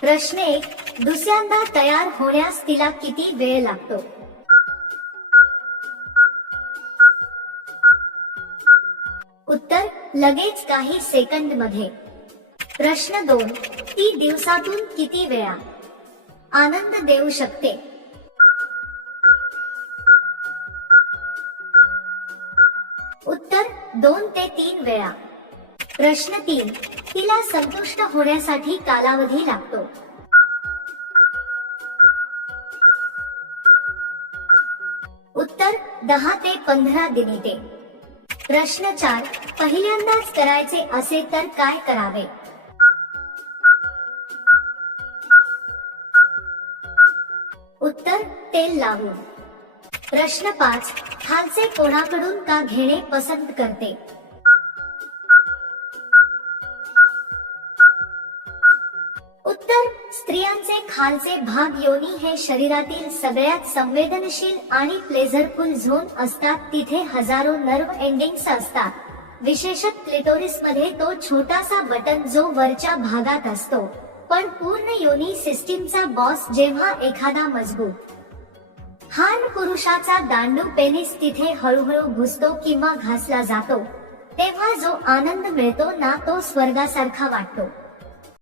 प्रश्न 1. दुसऱ्यांदा तयार होण्यास तिला किती वेळ लागतो? उत्तर लगेच काही सेकंद मध्ये. प्रश्न 2. ती दिवसातून किती वेळा आनंद देऊ शकते? उत्तर 2 ते 3 वेळा. प्रश्न 3. तिला संतुष्ट होण्यासाठी कालावधी लागतो? उत्तर 10 ते 15 मिनिटे. प्रश्न 4. पहिल्यांदाच करायचे असे तर काय करावे? उत्तर तेल लावून. प्रश्न 5. खालचे कोणाकडून का घेणे पसंत करते? उत्तर स्त्रियांचे खालचे भाग योनी हे शरीरातील सगळ्यात संवेदनशील आणि प्लेझरफुल झोन असतात. तिथे हजारो नर्व एंडिंग्स असतात. विशेषतः क्लिटोरिस मध्ये तो छोटासा बटन जो वरच्या भागात असतो. पण पूर्ण योनी सिस्टीमचा बॉस जेव्हा एखादा मजबूत हान पुरुषाचा दांडू पेनिस तिथे हळूहळू घुसतो किंवा घासला जातो तेव्हा जो आनंद मिळतो ना तो स्वर्गासारखा वाटतो.